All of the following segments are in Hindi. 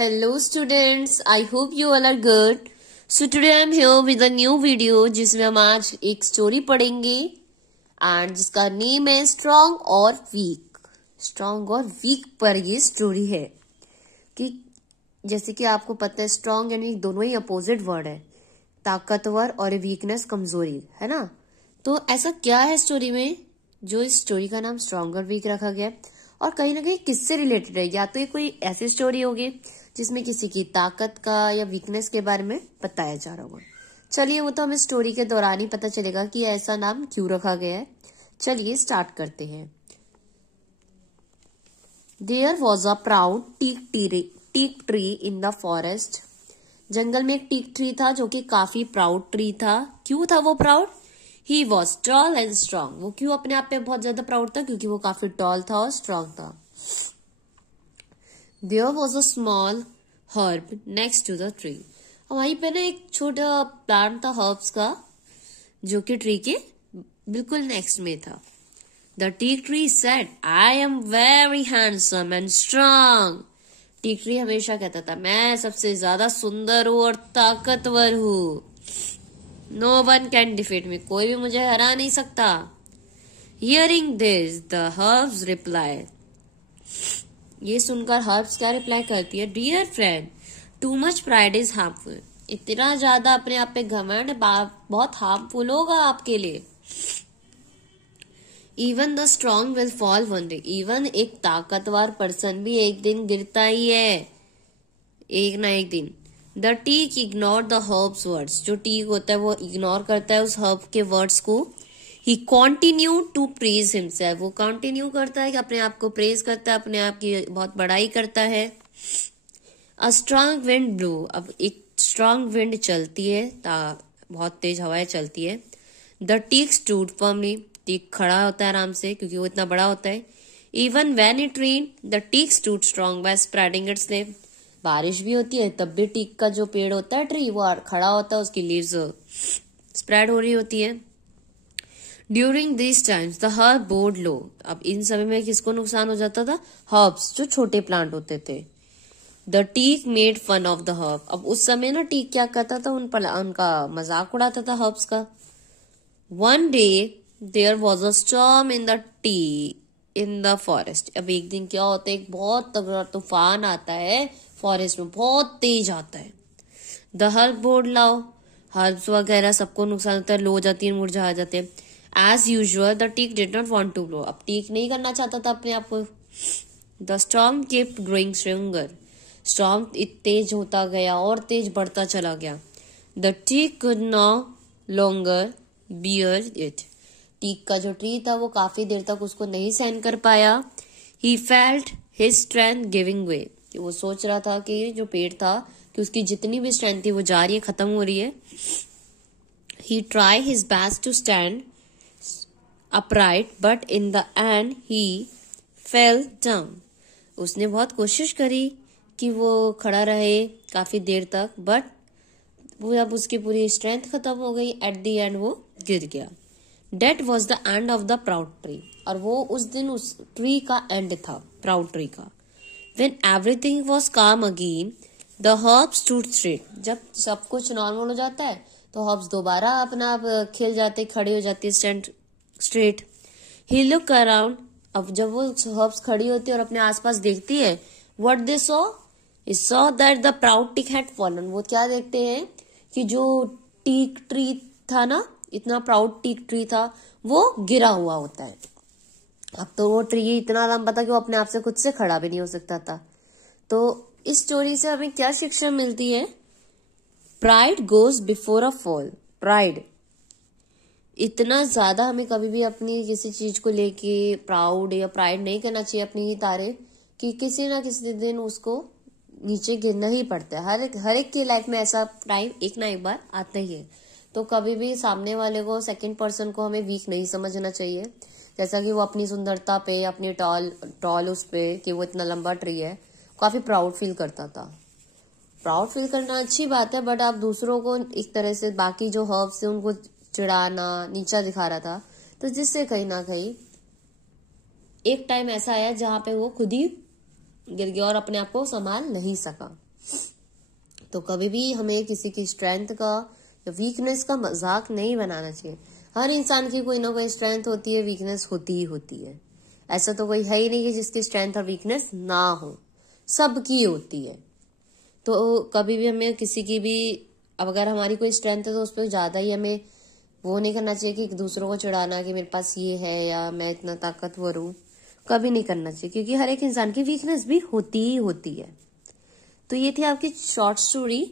Hello students, I hope you all are good. So today I am here with a new video जिसमें हम आज एक स्टोरी पढ़ेंगे एंड जिसका नेम है स्ट्रॉन्ग और वीक। स्ट्रॉन्ग और वीक पर ये स्टोरी है कि जैसे कि आपको पता है स्ट्रॉन्ग यानी दोनों ही अपोजिट वर्ड है, ताकतवर और वीकनेस कमजोरी, है ना। तो ऐसा क्या है स्टोरी में जो इस स्टोरी का नाम स्ट्रॉन्ग और वीक रखा गया और कहीं ना कहीं किससे रिलेटेड है। या तो ये कोई ऐसी स्टोरी होगी जिसमें किसी की ताकत का या वीकनेस के बारे में बताया जा रहा होगा। चलिए वो तो हमें स्टोरी के दौरान ही पता चलेगा कि ऐसा नाम क्यों रखा गया है। चलिए स्टार्ट करते हैं। There was a proud teak tree in the forest. जंगल में एक टीक ट्री था जो कि काफी प्राउड ट्री था। क्यों था वो proud? He was tall and strong. वो क्यों अपने आप पे बहुत ज्यादा प्राउड था? क्योंकि वो काफी टॉल था और स्ट्रांग था। There was a small herb next to the tree. वहीं पे ना एक छोटा प्लांट था हर्ब्स का जो कि ट्री के बिल्कुल नेक्स्ट में था। The teak tree said, I am very handsome and strong. Teak tree हमेशा कहता था मैं सबसे ज्यादा सुंदर हूँ और ताकतवर हूँ। No one can defeat me. कोई भी मुझे हरा नहीं सकता। Hearing this, the herbs replied. ये सुनकर हर्ब्स क्या रिप्लाई करती है? Dear friend, too much pride is harmful. इतना ज्यादा अपने आप पे घमंड बहुत हार्मफुल होगा आपके लिए। Even the strong will fall one day. Even एक ताकतवर पर्सन भी एक दिन गिरता ही है, एक ना एक दिन। The teak ignore the herbs words. जो टीक होता है वो इग्नोर करता है उस हर्ब के वर्ड्स को। He continued to praise himself. वो कंटिन्यू करता है कि अपने आप को प्रेज करता है, अपने आप की बहुत बड़ाई करता है। A strong wind blew. अब एक स्ट्रांग विंड चलती है, बहुत तेज हवाएं चलती है। The teak stood firmly. Teak खड़ा होता है आराम से क्योंकि वो इतना बड़ा होता है। Even when it rained, the teak stood strong by spreading its leaves. बारिश भी होती है तब भी टीक का जो पेड़ होता है ट्री वो खड़ा होता है, उसकी लीव्स स्प्रेड हो रही होती है। During this times the herb bowed low. अब इन समय में किसको नुकसान हो जाता था? हर्ब्स, जो छोटे प्लांट होते थे। The teak made fun of the herb. अब उस समय ना टीक क्या करता था? उनका मजाक उड़ाता था हर्ब्स का। One day there was a storm in the forest. अब एक दिन क्या होता है, एक बहुत तगड़ा तूफान आता है फॉरेस्ट में, बहुत तेज आता है। द हर्ब बोर्ड लाओ। हर्ब्स वगैरह सबको नुकसान होता है, लो हो जाती है, मुरझा जाते हैं। As usual, the teak did not want to blow. अब टीक नहीं करना चाहता था अपने आप को। The storm kept growing stronger. Storm तेज होता गया और तेज बढ़ता चला गया। The teak could no longer bear it. Teak का जो ट्री था वो काफी देर तक उसको नहीं सहन कर पाया। He felt his strength giving way. वो सोच रहा था कि जो पेड़ था कि उसकी जितनी भी स्ट्रेंथ थी वो जा रही है, खत्म हो रही है। He tried his best to stand upright, but in the end he fell down. उसने बहुत कोशिश करी कि वो खड़ा रहे काफी देर तक, बट वो अब उसकी पूरी स्ट्रेंथ खत्म हो गई। एट द एंड वो गिर गया। That was the end of the proud tree. और वो उस दिन उस ट्री का एंड था, प्राउड ट्री का। When everything was calm again, the herbs stood straight. जब सब कुछ नॉर्मल हो जाता है तो हर्ब्स दोबारा अपना आप खिल जाते, खड़ी हो जाती, स्ट्रेट। ही लुक अराउंड। अब जब वो हर्ब्स खड़ी होती है और अपने आसपास देखती है, what they saw that the proud teak had fallen. वो क्या देखते हैं कि जो टीक ट्री था ना, इतना प्राउड टीक ट्री था, वो गिरा हुआ होता है। अब तो वो ट्री इतना लंबा था कि वो अपने आप से खुद से खड़ा भी नहीं हो सकता था। तो इस स्टोरी से हमें क्या शिक्षा मिलती है? Pride goes before a fall. Pride, इतना ज्यादा हमें कभी भी अपनी किसी चीज को लेके प्राउड या प्राइड नहीं करना चाहिए अपनी ही तारीफ, कि किसी ना किसी दिन उसको नीचे गिरना ही पड़ता है। हर एक की लाइफ में ऐसा टाइम एक ना एक बार आता ही है। तो कभी भी सामने वाले को, सेकंड पर्सन को हमें वीक नहीं समझना चाहिए। जैसा कि वो अपनी सुंदरता पे, अपनी टॉल उस पे कि वो इतना लंबा ट्री है, काफी प्राउड फील करता था। प्राउड फील करना अच्छी बात है, बट आप दूसरों को एक तरह से बाकी जो हर्ब्स है उनको चिढ़ाना, नीचा दिखा रहा था, तो जिससे कहीं ना कहीं एक टाइम ऐसा आया जहां पे वो खुद ही गिर गया और अपने आप को संभाल नहीं सका। तो कभी भी हमें किसी की स्ट्रेंथ का या वीकनेस का मजाक नहीं बनाना चाहिए। हर इंसान की कोई ना कोई स्ट्रेंथ होती है, वीकनेस होती ही होती है। ऐसा तो कोई है ही नहीं कि जिसकी स्ट्रेंथ और वीकनेस ना हो, सबकी होती है। तो कभी भी हमें किसी की भी, अब अगर हमारी कोई स्ट्रेंथ है तो उस पर ज्यादा ही हमें वो नहीं करना चाहिए कि दूसरों को चिढ़ाना कि मेरे पास ये है या मैं इतना ताकतवर हूं, कभी नहीं करना चाहिए, क्योंकि हर एक इंसान की वीकनेस भी होती ही होती है। तो ये थी आपकी शॉर्ट स्टोरी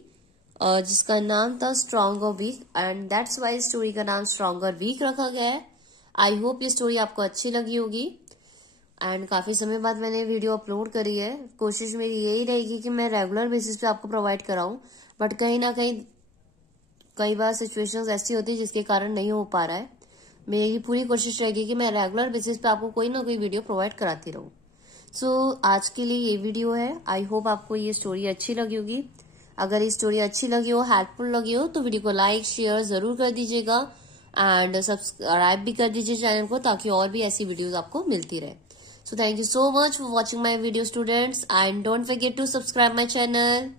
जिसका नाम था स्ट्रॉन्ग और weak, and that's why story का नाम स्ट्रॉन्ग और वीक रखा गया है। आई होप ये स्टोरी आपको अच्छी लगी होगी। एंड काफी समय बाद मैंने वीडियो अपलोड करी है। कोशिश मेरी यही रहेगी कि मैं रेगुलर बेसिस पे आपको प्रोवाइड कराऊं, बट कहीं ना कहीं कई बार सिचुएशंस ऐसी होती है जिसके कारण नहीं हो पा रहा है। मेरी पूरी कोशिश रहेगी कि मैं रेगुलर बेसिस पे आपको कोई ना कोई वीडियो प्रोवाइड कराती रहूं। सो आज के लिए ये वीडियो है। आई होप आपको ये स्टोरी अच्छी लगी होगी। अगर ये स्टोरी अच्छी लगी हो, हेल्पफुल लगी हो, तो वीडियो को लाइक शेयर जरूर कर दीजिएगा एंड सब्सक्राइब भी कर दीजिए चैनल को, ताकि और भी ऐसी वीडियोस आपको मिलती रहे। So thank you so much for watching my video, students, and don't forget to subscribe my channel.